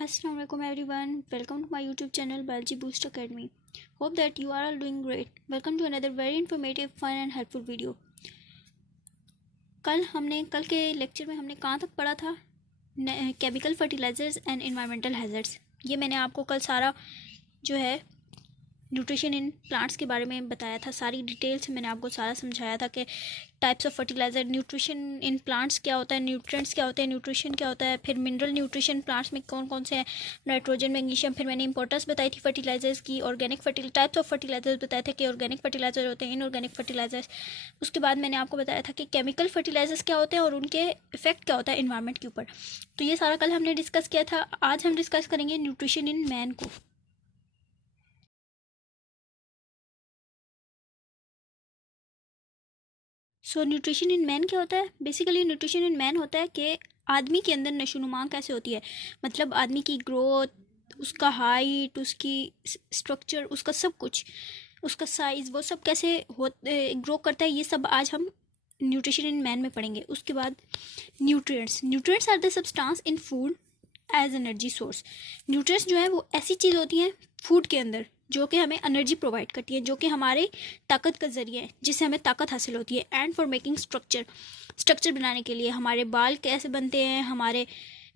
Assalamualaikum everyone. Welcome to my YouTube channel Biology Boost Academy. Hope that you are all doing great. Welcome to another very informative, fun and helpful video. कल के lecture में हमने कहाँ तक पढ़ा था? Chemical fertilizers and environmental hazards. ये मैंने आपको कल सारा जो है न्यूट्रिशन इन प्लांट्स के बारे में बताया था। सारी डिटेल्स मैंने आपको सारा समझाया था कि types of fertiliser, nutrition in plants क्या होता है, न्यूट्रिएंट्स क्या होते हैं, न्यूट्रिशन क्या होता है, फिर मिनरल न्यूट्रिशन प्लांट्स में कौन कौन से हैं, नाइट्रोजन, मैग्नीशियम। फिर मैंने इंपॉर्टेंस बताई थी फर्टिलाइजर्स की, ऑर्गेनिक टाइप्स ऑफ फर्टिलाइजर्स बताए थे कि ऑर्गेनिक फर्टिलाइजर होते हैं, इनऑर्गेनिक फर्टिलाइजर्स। उसके बाद मैंने आपको बताया था कि केमिकल फर्टिलाइजर्स क्या होते हैं और उनके इफेक्ट क्या होता है इन्वायरमेंट के ऊपर। तो ये सारा कल हमने डिस्कस किया था। आज हम डिस्कस करेंगे न्यूट्रिशन इन मैन को। सो न्यूट्रिशन इन मैन क्या होता है? बेसिकली न्यूट्रिशन इन मैन होता है कि आदमी के अंदर नशोनुमा कैसे होती है, मतलब आदमी की ग्रोथ, उसका हाइट, उसकी स्ट्रक्चर, उसका सब कुछ, उसका साइज़, वो सब कैसे ग्रो करता है, ये सब आज हम न्यूट्रिशन इन मैन में पढ़ेंगे। उसके बाद nutrients are the substance in food as energy source. Nutrients जो है वो ऐसी चीज़ होती हैं फूड के अंदर जो कि हमें एनर्जी प्रोवाइड करती है, जो कि हमारे ताकत का ज़रिया है, जिससे हमें ताकत हासिल होती है। एंड फॉर मेकिंग स्ट्रक्चर बनाने के लिए हमारे बाल कैसे बनते हैं, हमारे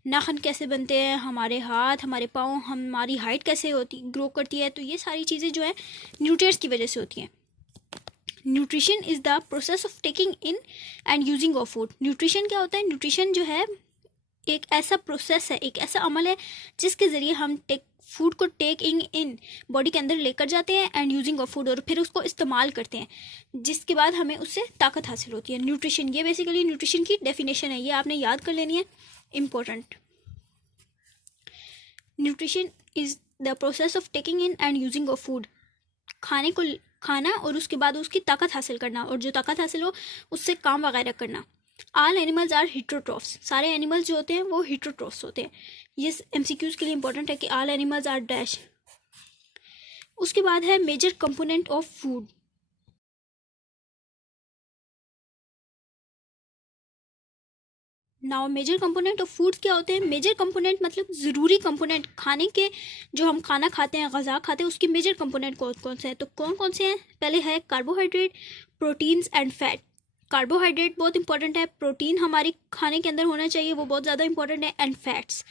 नाखून कैसे बनते हैं, हमारे हाथ, हमारे पाँव, हमारी हाइट कैसे ग्रो करती है, तो ये सारी चीज़ें जो है न्यूट्रिएंट्स की वजह से होती हैं। Nutrition is the process of taking in and using of food. Nutrition क्या होता है? न्यूट्रिशन जो है एक ऐसा प्रोसेस है, एक ऐसा अमल है जिसके ज़रिए हम फूड को टेकिंग इन बॉडी के अंदर लेकर जाते हैं एंड यूजिंग ऑफ फूड, और फिर उसको इस्तेमाल करते हैं, जिसके बाद हमें उससे ताकत हासिल होती है। न्यूट्रिशन, ये बेसिकली न्यूट्रिशन की डेफिनेशन है, ये आपने याद कर लेनी है, important. Nutrition is the process of taking in and using of food. खाना और उसके बाद उसकी ताकत हासिल करना, और जो ताकत हासिल हो उससे काम वगैरह करना। All animals are heterotrophs. सारे एनिमल्स जो होते हैं वो हिट्रोट्रॉफ्स होते हैं। ये एमसीक्यूज के लिए इंपॉर्टेंट है कि ऑल एनिमल्स आर डैश। उसके बाद है major component of food. Now major component of foods क्या होते हैं? मेजर कंपोनेंट मतलब ज़रूरी कंपोनेंट, खाने के जो हम खाना खाते हैं, ग़ज़ा खाते हैं, उसके मेजर कंपोनेंट कौन कौन से हैं? तो कौन कौन से हैं? पहले है carbohydrate, proteins and fat. Carbohydrate बहुत इंपॉर्टेंट है, प्रोटीन हमारी खाने के अंदर होना चाहिए, वो बहुत ज़्यादा इंपॉर्टेंट है, एंड फैट्स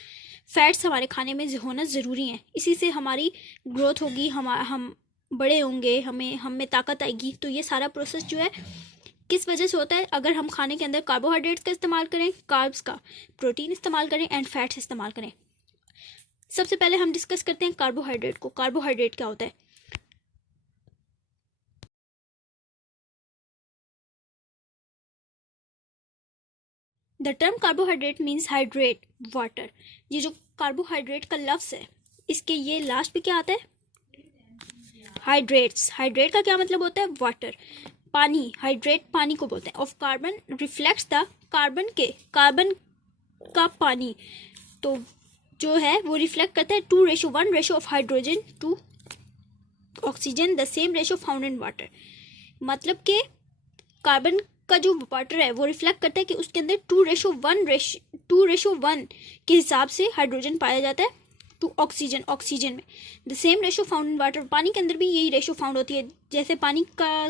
हमारे खाने में होना ज़रूरी है। इसी से हमारी ग्रोथ होगी, हम बड़े होंगे, हम में ताकत आएगी। तो ये सारा प्रोसेस जो है किस वजह से होता है? अगर हम खाने के अंदर कार्बोहाइड्रेट्स का इस्तेमाल करें, कार्ब्स का, प्रोटीन इस्तेमाल करें एंड फैट्स इस्तेमाल करें। सबसे पहले हम डिस्कस करते हैं कार्बोहाइड्रेट को। कार्बोहाइड्रेट क्या होता है? The term carbohydrate means hydrate water. ये जो कार्बोहाइड्रेट का लफ्ज़ है, इसके ये लास्ट पे क्या आता है? हाइड्रेट्स। हाइड्रेट का क्या मतलब होता है? वाटर, पानी। हाइड्रेट पानी को बोलते हैं। Of carbon reflects the carbon का पानी, तो जो है वो रिफ्लेक्ट करता है 2:1 ratio of hydrogen to oxygen, the same ratio found in water. मतलब कि कार्बन का जो वाटर है वो रिफ्लेक्ट करता है कि उसके अंदर 2:1 के हिसाब से हाइड्रोजन पाया जाता है टू ऑक्सीजन में। The same ratio found in water. पानी के अंदर भी यही रेशो फाउंड होती है। जैसे पानी का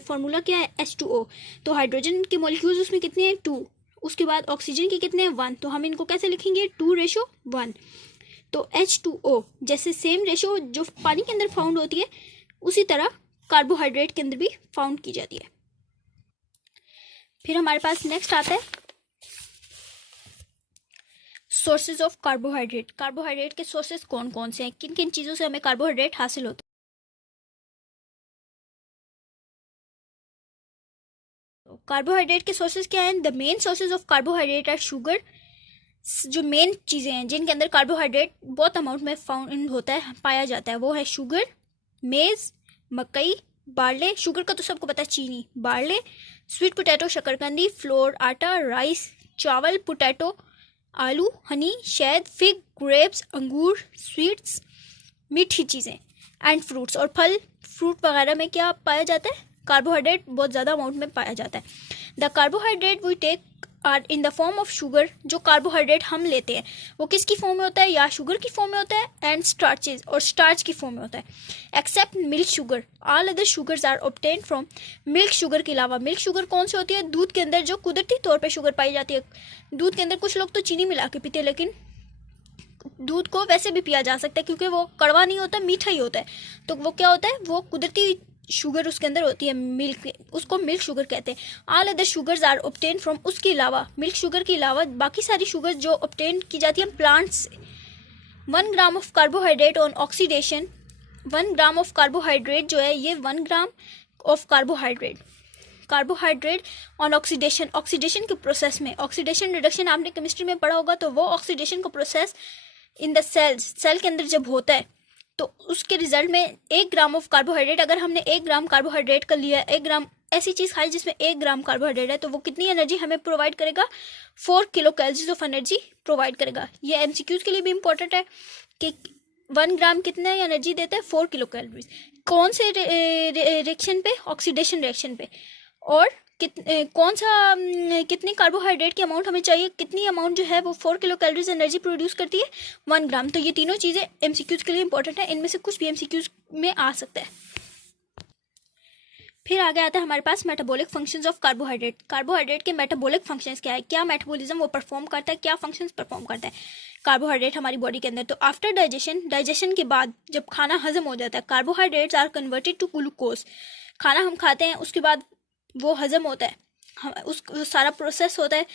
फॉर्मूला क्या है? H2O। तो हाइड्रोजन के मॉलिक्यूल्स उसमें कितने हैं? 2। उसके बाद ऑक्सीजन के कितने हैं? 1। तो हम इनको कैसे लिखेंगे? 2:1। तो H2O जैसे सेम रेशो जो पानी के अंदर फाउंड होती है, उसी तरह कार्बोहाइड्रेट के अंदर भी फाउंड की जाती है। फिर हमारे पास नेक्स्ट आता है सोर्सेज ऑफ कार्बोहाइड्रेट। कार्बोहाइड्रेट के सोर्सेज कौन कौन से हैं? किन किन चीज़ों से हमें कार्बोहाइड्रेट हासिल होता है? कार्बोहाइड्रेट के सोर्सेज क्या हैं? The main sources of carbohydrate are sugar. जो मेन चीज़ें हैं जिनके अंदर कार्बोहाइड्रेट बहुत अमाउंट में फाउंड होता है, पाया जाता है, वो है शुगर, मेज़, मकई, बार्ले। शुगर का तो सबको पता है, चीनी, बार्ले, स्वीट पोटैटो शकरकंदी, फ्लोर, आटा, राइस, चावल, पोटैटो, आलू, हनी, शहद, फिग, ग्रेप्स, अंगूर, स्वीट्स, मीठी चीज़ें, एंड फ्रूट्स। और फल फ्रूट वगैरह में क्या पाया जाता है? कार्बोहाइड्रेट बहुत ज़्यादा अमाउंट में पाया जाता है। The carbohydrate we take are in the form of sugar, जो कार्बोहाइड्रेट हम लेते हैं वो किसकी फॉर्म में होता है, या शुगर की फॉर्म में होता है, एंड स्टार्चेज, और स्टार्च की फॉर्म में होता है। Except milk sugar, all other sugars are obtained from milk sugar के अलावा। मिल्क शुगर कौन सी होती है, दूध के अंदर जो कुदरती तौर पर शुगर पाई जाती है। दूध के अंदर कुछ लोग तो चीनी मिला के पीते हैं, लेकिन दूध को वैसे भी पिया जा सकता है क्योंकि वो कड़वा नहीं होता, मीठा ही होता है। तो वो क्या होता है, वो कुदरती शुगर उसके अंदर होती है, मिल्क, उसको मिल्क शुगर कहते हैं। All other sugars are obtain from, उसके अलावा मिल्क शुगर के अलावा बाकी सारी शुगर जो ऑब्टेन की जाती है प्लांट्स से। 1 gram of carbohydrate on oxidation, 1 gram of carbohydrate जो है ये 1 gram of carbohydrate on oxidation, oxidation के प्रोसेस में, ऑक्सीडेशन रिडक्शन आपने केमिस्ट्री में पढ़ा होगा, तो वो ऑक्सीडेशन का process in the cells, cell के अंदर जब होता है तो उसके रिजल्ट में 1 ग्राम ऑफ कार्बोहाइड्रेट, अगर हमने 1 ग्राम कार्बोहाइड्रेट का लिया, 1 ग्राम ऐसी चीज़ खाई जिसमें 1 ग्राम कार्बोहाइड्रेट है, तो वो कितनी एनर्जी हमें प्रोवाइड करेगा, 4 kilo calories of energy provide करेगा। ये एमसीक्यूज के लिए भी इंपॉर्टेंट है कि 1 ग्राम कितना एनर्जी देता है, 4 किलो कैलोरीज। कौन से रिएक्शन पे, ऑक्सीडेशन रिएक्शन पे, और कौन सा कितनी कार्बोहाइड्रेट की अमाउंट हमें चाहिए, कितनी अमाउंट जो है वो 4 किलो कैलोरीज एनर्जी प्रोड्यूस करती है, 1 ग्राम। तो ये तीनों चीज़ें एमसीक्यूज के लिए इंपॉर्टेंट है, इनमें से कुछ भी एमसीक्यूज में आ सकता है। फिर आगे आता है हमारे पास metabolic functions of carbohydrate. Carbohydrate के मेटाबॉलिक फंक्शंस क्या है, क्या मेटाबॉलिज्म वो परफॉर्म करता है, क्या फंक्शंस परफॉर्म करता है कार्बोहाइड्रेट हमारी बॉडी के अंदर। तो आफ्टर डाइजेशन, डाइजेशन के बाद जब खाना हजम हो जाता है, carbohydrates are converted to glucose. खाना हम खाते हैं, उसके बाद वो हजम होता है, उस सारा प्रोसेस होता है,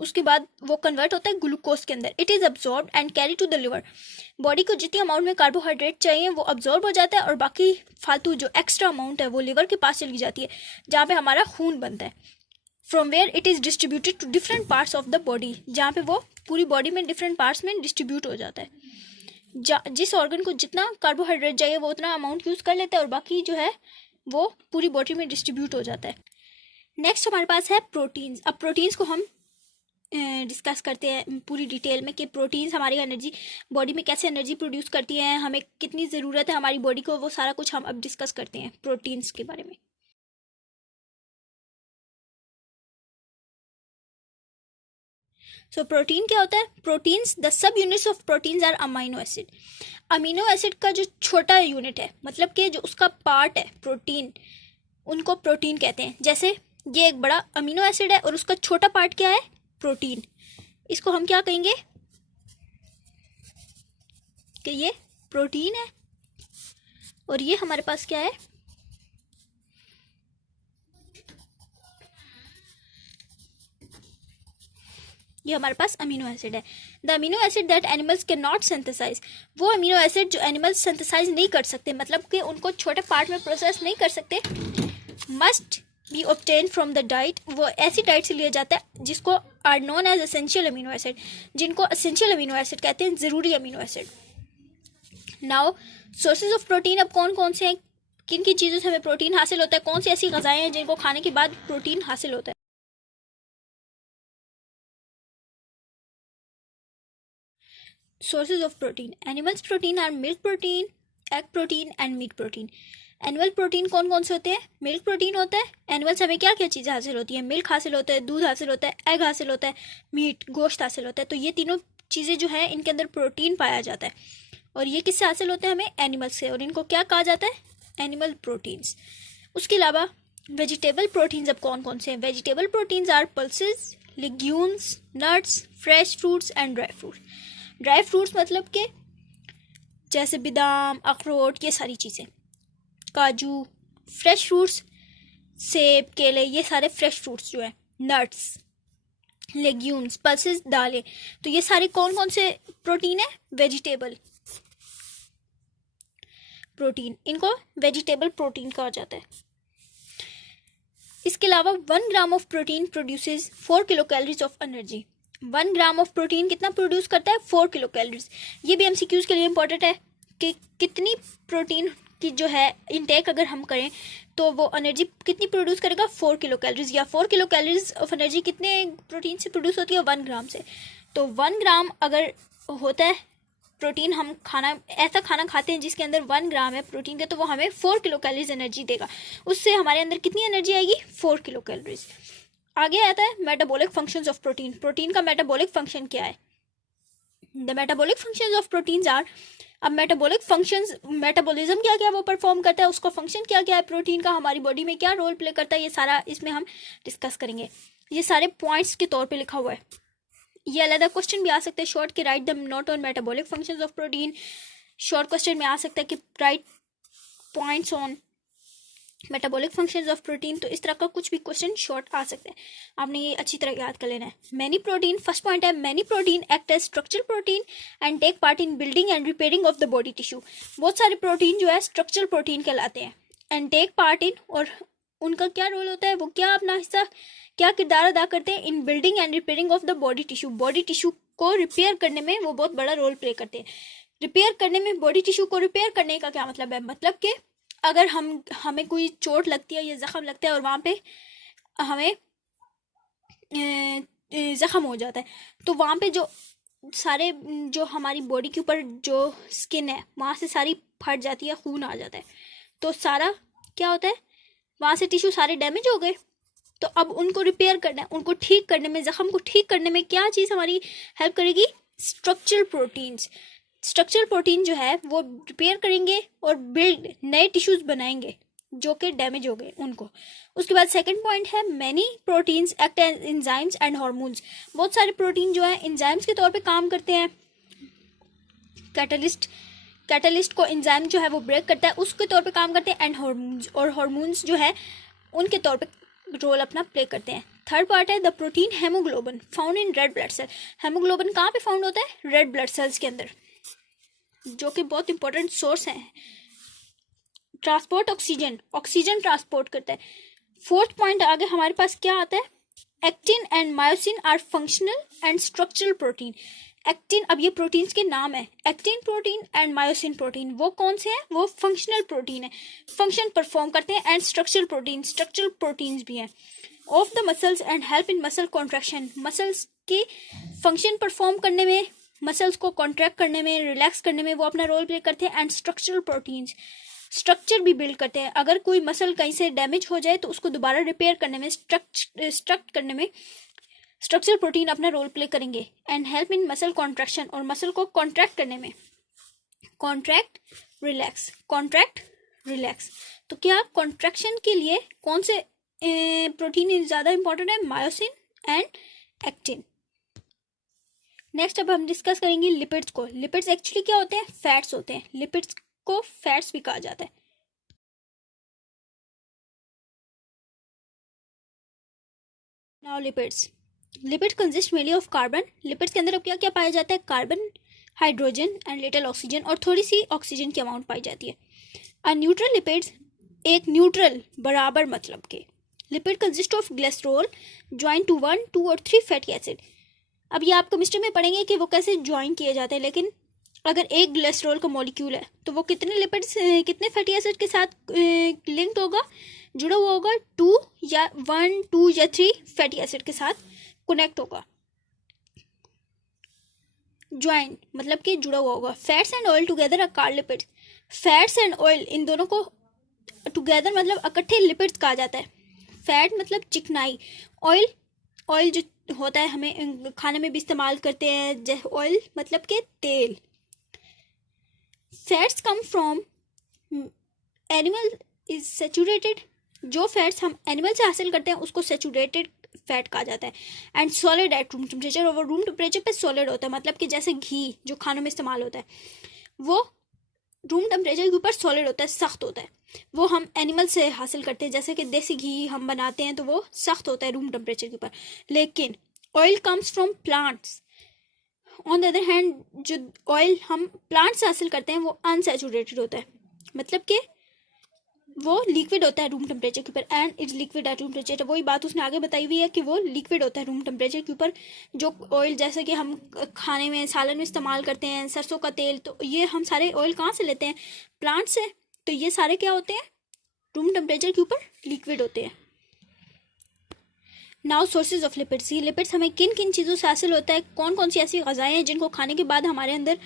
उसके बाद वो कन्वर्ट होता है ग्लूकोज के अंदर। It is absorb and carry to the liver. Body को जितनी अमाउंट में कार्बोहाइड्रेट चाहिए वो अब्जॉर्ब हो जाता है, और बाकी फालतू जो एक्स्ट्रा अमाउंट है वो लिवर के पास चली जाती है, जहाँ पे हमारा खून बनता है। From where it is distributed to different parts of the body, जहाँ पे वो पूरी बॉडी में डिफरेंट पार्ट्स में डिस्ट्रीब्यूट हो जाता है। जिस ऑर्गन को जितना कार्बोहाइड्रेट चाहिए वो उतना अमाउंट यूज़ कर लेता है, और बाकी जो है वो पूरी बॉडी में डिस्ट्रीब्यूट हो जाता है। नेक्स्ट हमारे पास है प्रोटीन्स। अब प्रोटीन्स को हम डिस्कस करते हैं पूरी डिटेल में कि प्रोटीन्स हमारी एनर्जी, बॉडी में कैसे एनर्जी प्रोड्यूस करती हैं, हमें कितनी ज़रूरत है हमारी बॉडी को, वो सारा कुछ हम अब डिस्कस करते हैं प्रोटीन्स के बारे में। सो प्रोटीन क्या होता है, proteins, the subunits of proteins are amino acid. Amino acid का जो छोटा यूनिट है, मतलब कि जो उसका पार्ट है प्रोटीन, उनको प्रोटीन कहते हैं। जैसे ये एक बड़ा अमीनो एसिड है और उसका छोटा पार्ट क्या है, प्रोटीन। इसको हम क्या कहेंगे कि ये प्रोटीन है, और ये हमारे पास क्या है, ये हमारे पास अमीनो एसिड है। The amino acid that animals can not synthesize, वो अमीनो एसिड जो एनिमल्स सिंथेसाइज नहीं कर सकते, मतलब कि उनको छोटे पार्ट में प्रोसेस नहीं कर सकते, must be obtain from the diet, वो ऐसी डाइट से लिया जाता है जिसको are known as essential amino acid, जिनको एसेंशियल अमीनो एसिड कहते हैं, ज़रूरी amino acid. Now sources of protein, अब कौन कौन से हैं, किन किन चीज़ों से हमें प्रोटीन हासिल होता है, कौन सी ऐसी ग़िज़ाएँ हैं जिनको खाने के बाद प्रोटीन हासिल होता है। Sources of protein, animals protein are milk protein, egg protein and meat protein. Animal protein कौन कौन से होते हैं, मिल्क प्रोटीन होता है। एनिमल से हमें क्या क्या चीज़ें हासिल होती है, मिल्क हासिल होता है, दूध हासिल होता है, एग हासिल होता है, मीट गोश्त हासिल होता है। तो ये तीनों चीज़ें जो है इनके अंदर प्रोटीन पाया जाता है, और ये किससे हासिल होता है, हमें एनिमल्स से, और इनको क्या कहा जाता है, एनिमल प्रोटीन्स। उसके अलावा वेजिटेबल प्रोटीन्स अब कौन कौन से हैं, vegetable proteins are pulses, legumes, nuts, fresh fruits and dry fruits. Dry fruits मतलब कि जैसे बादाम, अखरोट, ये सारी चीज़ें, काजू। फ्रेश फ्रूट्स सेब, केले, ये सारे फ्रेश फ्रूट्स जो है। नट्स, लेग्यूम्स, पल्सेस, दालें, तो ये सारे कौन कौन से प्रोटीन है, वेजिटेबल प्रोटीन, इनको वेजिटेबल प्रोटीन कहा जाता है। इसके अलावा 1 gram of protein produces 4 kilo calories of energy. 1 gram of protein कितना प्रोड्यूस करता है, 4 किलो कैलोरीज। ये भी एमसीक्यूज के लिए इंपॉर्टेंट है कि कितनी प्रोटीन की जो है इनटेक अगर हम करें तो वो एनर्जी कितनी प्रोड्यूस करेगा, 4 किलो कैलोरीज, या 4 किलो कैलोरीज ऑफ एनर्जी कितने प्रोटीन से प्रोड्यूस होती है, 1 ग्राम से। तो 1 ग्राम अगर होता है प्रोटीन, हम ऐसा खाना खाते हैं जिसके अंदर 1 ग्राम है प्रोटीन का, तो वो हमें 4 किलो कैलोरीज एनर्जी देगा। उससे हमारे अंदर कितनी एनर्जी आएगी, 4 किलो कैलोरीज। आगे आता है metabolic functions of protein. Protein का मेटाबॉलिक फंक्शन क्या है? The metabolic functions of proteins are, अब मेटाबॉलिक फंक्शंस, मेटाबॉलिज्म क्या क्या वो परफॉर्म करता है, उसका फंक्शन क्या क्या है प्रोटीन का, हमारी बॉडी में क्या रोल प्ले करता है, ये सारा इसमें हम डिस्कस करेंगे। ये सारे पॉइंट्स के तौर पे लिखा हुआ है। ये अलग क्वेश्चन भी आ सकते हैं शॉर्ट के, right the note on metabolic functions of protein. Short question में आ सकता है कि right points on metabolic functions of protein. तो इस तरह का कुछ भी क्वेश्चन शॉर्ट आ सकते हैं, आपने ये अच्छी तरह याद कर लेना है। मैनी प्रोटीन, फर्स्ट पॉइंट है many protein act as structural protein and take part in building and repairing of the body tissue. बहुत सारे प्रोटीन जो है स्ट्रक्चरल प्रोटीन कहलाते हैं। एंड टेक पार्ट इन, और उनका क्या रोल होता है, वो क्या अपना हिस्सा, क्या किरदार अदा करते हैं इन building and repairing of the body tissue. Body tissue को रिपेयर करने में वो बहुत बड़ा रोल प्ले करते हैं। रिपेयर करने में, बॉडी टिश्यू को रिपेयर करने का क्या मतलब है, मतलब कि अगर हमें कोई चोट लगती है या ज़ख़म लगता है और वहाँ पे हमें ज़ख़म हो जाता है, तो वहाँ पे जो सारे, जो हमारी बॉडी के ऊपर जो स्किन है वहाँ से सारी फट जाती है, खून आ जाता है, तो सारा क्या होता है, वहाँ से टिश्यू सारे डैमेज हो गए। तो अब उनको रिपेयर करना है, उनको ठीक करने में, ज़ख़म को ठीक करने में क्या चीज़ हमारी हेल्प करेगी, स्ट्रक्चरल प्रोटीन्स। स्ट्रक्चरल प्रोटीन जो है वो रिपेयर करेंगे और बिल्ड नए टिश्यूज बनाएंगे जो कि डैमेज हो गए उनको। उसके बाद सेकंड पॉइंट है many proteins act as enzymes and hormones. बहुत सारे प्रोटीन जो है एंजाइम्स के तौर पे काम करते हैं। कैटलिस्ट को एंजाइम जो है वो ब्रेक करता है, उसके तौर पे काम करते हैं। एंड हार्मोन्स, और हार्मोन्स जो है उनके तौर पे रोल अपना प्ले करते हैं। थर्ड पार्ट है the protein haemoglobin found in red blood cell. Haemoglobin कहाँ पे फाउंड होता है, रेड ब्लड सेल्स के अंदर, जो कि बहुत इंपॉर्टेंट सोर्स है। ट्रांसपोर्ट ऑक्सीजन, ऑक्सीजन ट्रांसपोर्ट करता है। फोर्थ पॉइंट आगे हमारे पास क्या आता है, actin and myosin are functional and structural protein. Actin, अब ये प्रोटीन्स के नाम है, actin protein and myosin protein, वो कौन से हैं, वो फंक्शनल प्रोटीन है, फंक्शन परफॉर्म करते हैं। And structural protein, structural proteins भी हैं। Of the muscles and help in muscle contraction, muscles के फंक्शन परफॉर्म करने में, मसल्स को कॉन्ट्रैक्ट करने में, रिलैक्स करने में वो अपना रोल प्ले करते हैं। एंड स्ट्रक्चरल प्रोटीन्स स्ट्रक्चर भी बिल्ड करते हैं। अगर कोई मसल कहीं से डैमेज हो जाए तो उसको दोबारा रिपेयर करने में, स्ट्रक्ट करने में स्ट्रक्चरल प्रोटीन अपना रोल प्ले करेंगे। And help in muscle contraction, और मसल को कॉन्ट्रैक्ट करने में, कॉन्ट्रैक्ट रिलैक्स, कॉन्ट्रैक्ट रिलैक्स। तो क्या कॉन्ट्रैक्शन के लिए कौन से प्रोटीन ज़्यादा इंपॉर्टेंट है, मायोसिन एंड एक्टिन। नेक्स्ट अब हम डिस्कस करेंगे लिपिड्स को। लिपिड्स एक्चुअली क्या होते हैं, फैट्स होते हैं। लिपिड्स को फैट्स भी कहा जाता है। Now lipids, lipid consist mainly of carbon. Lipids के अंदर अब क्या क्या पाया जाता है, carbon, hydrogen and little oxygen, और थोड़ी सी ऑक्सीजन की अमाउंट पाई जाती है। अ न्यूट्रल लिपिड्स, एक न्यूट्रल बराबर मतलब के। Lipid consist of glycerol join to 1, 2 और 3 फैटी एसिड। अब ये आप केमिस्ट्री में पढ़ेंगे कि वो कैसे ज्वाइन किए जाते हैं, लेकिन अगर एक ग्लिसरॉल का मॉलिक्यूल है तो वो कितने लिपिड्स, कितने फैटी एसिड के साथ लिंक्ड होगा, जुड़ा हुआ होगा, 2 या 1, 2 या 3 फैटी एसिड के साथ कनेक्ट होगा। ज्वाइन मतलब कि जुड़ा हुआ होगा। Fats and oil together are called lipids. Fats and oil, इन दोनों को टुगेदर मतलब इकट्ठे लिपिड्स कहा जाता है। फैट मतलब चिकनाई, ऑयल, ऑयल जो होता है हमें खाने में भी इस्तेमाल करते हैं, ऑयल मतलब के तेल। Fats come from animal is saturated, जो फैट्स हम एनिमल से हासिल करते हैं उसको सेचुरेटेड फैट कहा जाता है। And solid at room temperature, और वो रूम टेम्परेचर पे सॉलिड होता है, मतलब कि जैसे घी जो खानों में इस्तेमाल होता है वो रूम टेम्परेचर के ऊपर सॉलिड होता है, सख्त होता है। वो हम एनिमल से हासिल करते हैं, जैसे कि देसी घी हम बनाते हैं तो वो सख्त होता है रूम टेम्परेचर के ऊपर। लेकिन oil comes from plants, on the other hand जो ऑयल हम प्लांट से हासिल करते हैं वो अनसेचुरेटेड होता है, मतलब कि वो लिक्विड होता है रूम टेम्परेचर के ऊपर। And it's liquid at room temperature, वही बात उसने आगे बताई हुई है कि वो लिक्विड होता है रूम टेम्परेचर के ऊपर। जो ऑयल जैसे कि हम खाने में, सालन में इस्तेमाल करते हैं, सरसों का तेल, तो ये हम सारे ऑयल कहाँ से लेते हैं, प्लांट से। तो ये सारे क्या होते हैं, रूम टेम्परेचर के ऊपर लिक्विड होते हैं। नाउ सोर्सेज ऑफ लिपिड्स, ये लिपिड्स हमें किन किन चीज़ों से हासिल होता है, कौन कौन सी ऐसी ग़ज़ाएँ हैं जिनको खाने के बाद हमारे अंदर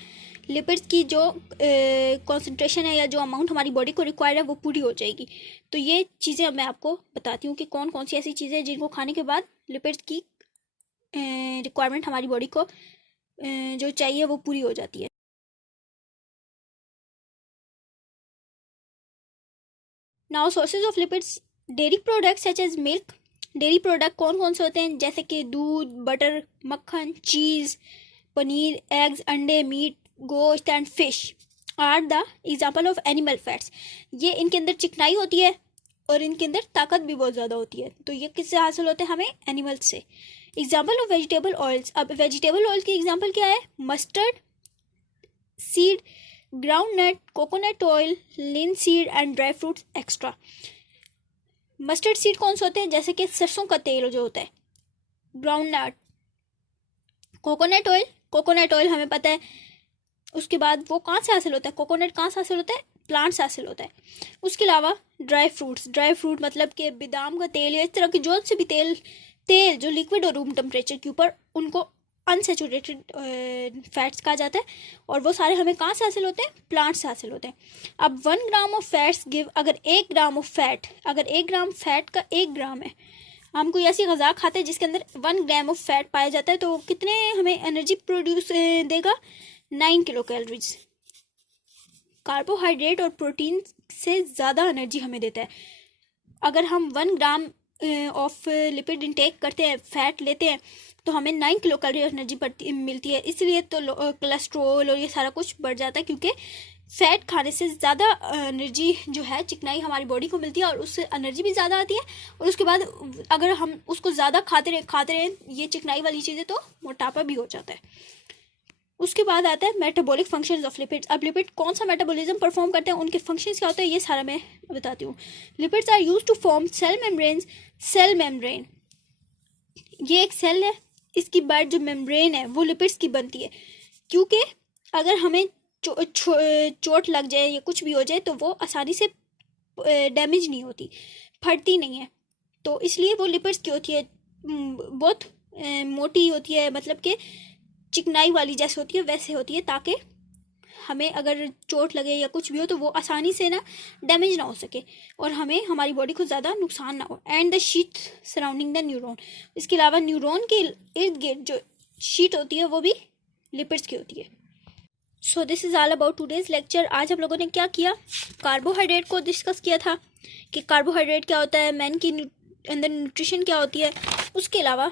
लिपिड्स की जो कॉन्सेंट्रेशन है या जो अमाउंट हमारी बॉडी को रिक्वायर है वो पूरी हो जाएगी। तो ये चीज़ें मैं आपको बताती हूँ कि कौन कौन सी ऐसी चीज़ें हैं जिनको खाने के बाद लिपिड्स की रिक्वायरमेंट हमारी बॉडी को जो चाहिए वो पूरी हो जाती है। Now sources of lipids, dairy products such as milk. Dairy product कौन कौन से होते हैं, जैसे कि दूध, बटर, मक्खन, चीज़, पनीर, एग्स, अंडे, मीट, गोश्त and fish are the example of animal fats. ये इनके अंदर चिकनाई होती है और इनके अंदर ताकत भी बहुत ज़्यादा होती है। तो ये किससे हासिल होते हैं हमें, एनिमल्स से। एग्जाम्पल ऑफ वेजिटेबल ऑयल्स, अब वेजिटेबल ऑयल की एग्जाम्पल क्या है, mustard seed, groundnut, coconut oil, linseed and dry fruits extra. Mustard seed कौन से होते हैं, जैसे कि सरसों का तेल जो होता है, ग्राउंड नट, कोकोनट ऑयल हमें पता है। उसके बाद वो कहाँ से हासिल होता है, कोकोनट कहाँ से हासिल होता है, प्लांट से हासिल होता है। उसके अलावा ड्राई फ्रूट मतलब कि बादाम का तेल या इस तरह के जो से भी तेल जो लिक्विड और रूम टेम्परेचर के ऊपर, उनको अनसेचुरेटेड फैट्स कहा जाता है। और वो सारे हमें कहाँ से हासिल होते हैं, प्लांट से हासिल होते हैं। अब 1 ग्राम ऑफ फैट्स गिव, अगर 1 ग्राम फैट का 1 ग्राम है, हम कोई ऐसी गज़ा खाते हैं जिसके अंदर 1 ग्राम ऑफ फैट पाया जाता है, तो कितने हमें एनर्जी प्रोड्यूस देगा, 9 किलो कैलोरीज। कार्बोहाइड्रेट और प्रोटीन से ज़्यादा एनर्जी हमें देता है। अगर हम 1 ग्राम ऑफ लिपिड इंटेक करते हैं, फैट लेते हैं, तो हमें 9 किलो कैलोरी एनर्जी मिलती है। इसलिए तो कोलेस्ट्रोल और ये सारा कुछ बढ़ जाता है, क्योंकि फैट खाने से ज़्यादा एनर्जी जो है, चिकनाई हमारी बॉडी को मिलती है और उससे एनर्जी भी ज़्यादा आती है। और उसके बाद अगर हम उसको ज़्यादा खाते रहें ये चिकनाई वाली चीज़ें, तो मोटापा भी हो जाता है। उसके बाद आता है मेटाबॉलिक फंक्शंस ऑफ लिपिड्स। अब लिपिड कौन सा मेटाबॉलिज्म परफॉर्म करते हैं, उनके फंक्शंस क्या होते हैं, ये सारा मैं बताती हूँ। Lipids are used to form cell membrane. ये एक सेल है, इसकी बाद जो मेम्ब्रेन है वो लिपिड्स की बनती है। क्योंकि अगर हमें चोट लग जाए या कुछ भी हो जाए, तो वो आसानी से डैमेज नहीं होती, फटती नहीं है। तो इसलिए वो लिपिड्स की होती है, बहुत मोटी होती है, मतलब कि चिकनाई वाली जैसे होती है वैसे होती है, ताकि हमें अगर चोट लगे या कुछ भी हो तो वो आसानी से ना डैमेज ना हो सके और हमें हमारी बॉडी को ज़्यादा नुकसान ना हो। And the sheet surrounding the neuron, इसके अलावा न्यूरॉन के इर्द गिर्द जो शीट होती है वो भी लिपिड्स की होती है। So this is all about today's lecture. आज हम लोगों ने क्या किया, कार्बोहाइड्रेट को डिस्कस किया था कि कार्बोहाइड्रेट क्या होता है, मैन की अंदर न्यूट्रिशन क्या होती है। उसके अलावा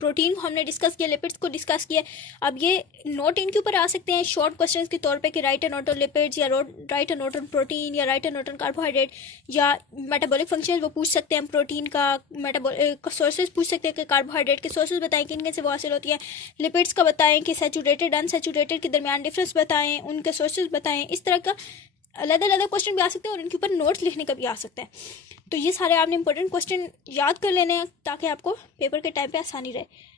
प्रोटीन को हमने डिस्कस किया, लिपिड्स को डिस्कस किया। अब ये नोट इनके ऊपर आ सकते हैं शॉर्ट क्वेश्चंस के तौर पे कि write and note on lipids, या write and note on protein, या write and note on carbohydrate, या मेटाबॉलिक फंक्शन वो पूछ सकते हैं, प्रोटीन का सोर्सेज पूछ सकते हैं कि कार्बोहाइड्रेट के सोर्सेज बताएं किन किन से वो हासिल होती है, लिपिड्स का बताएं कि सैचुरेटेड अनसैचुरेटेड के दरमियान डिफरेंस बताएं, उनके सोर्सेज बताएं। इस तरह का अलग अलग क्वेश्चन भी आ सकते हैं और इनके ऊपर नोट्स लिखने का भी आ सकता है। तो ये सारे आपने इंपॉर्टेंट क्वेश्चन याद कर लेने हैं ताकि आपको पेपर के टाइम पे आसानी रहे।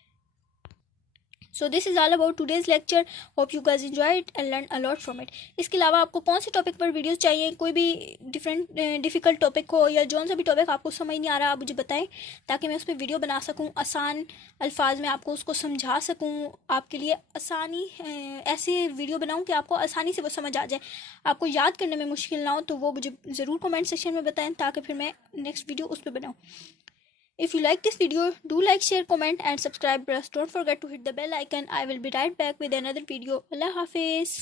So this is all about today's lecture. Hope you guys enjoy it and learn a lot from it. इसके अलावा आपको कौन से टॉपिक पर वीडियोस चाहिए, कोई भी डिफ़िकल्ट टॉपिक हो या जो सा भी टॉपिक आपको समझ नहीं आ रहा, आप मुझे बताएं ताकि मैं उस पर वीडियो बना सकूं, आसान अल्फाज में आपको उसको समझा सकूं, आपके लिए आसानी ऐसे वीडियो बनाऊं कि आपको आसानी से वो समझ आ जाए, आपको याद करने में मुश्किल ना हो। तो वो मुझे ज़रूर कमेंट सेक्शन में बताएं ताकि फिर मैं नेक्स्ट वीडियो उस पर बनाऊँ। If you like this video, do like, share, comment and subscribe. Don't forget to hit the bell icon. I will be right back with another video. Allah Hafiz.